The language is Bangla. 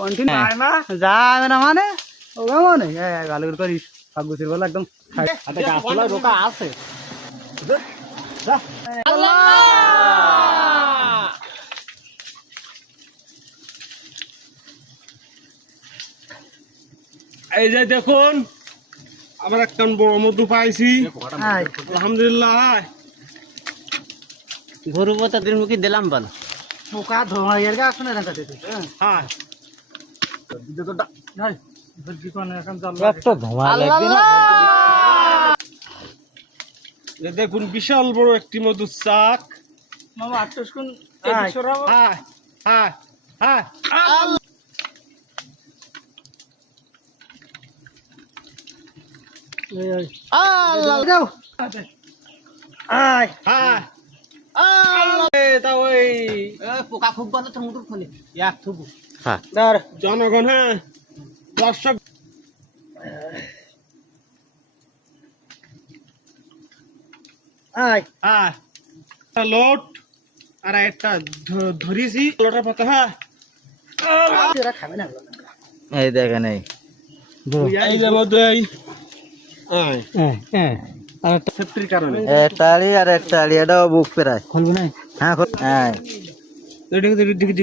কন্টিনিউ যাবে না মানে ও মানে ভালো করে করিস গুছির বলা একদম গাছগুলো রোকা আছে এই যে দেখুন আবার একটা বড় মধু পাইছি আলহামদুলিল্লাহ। গরু পতা দিন মুখে দিলাম বল পোকা ধোঁয়ার গা শুনে রাখা দিতে হ্যাঁ দেখুন বিশাল বড় একটি মধুর চাক মামা 8 কোন হ্যাঁ হ্যাঁ হ্যাঁ পোকা খুব ভালো তো মুটুর ফোনে এক থুবু জনগণ হ্যাঁ দর্শক লোট আর একটা ধরিছি লোটার পাতা হ্যাঁ খাবে না এই দেখেন এই এই যে মধ্যে সেফটির কারণে একটা আড়ি আর একটা আড়ি এটাও বুক পেরায় খুলবো না হ্যাঁ হ্যাঁ দেখি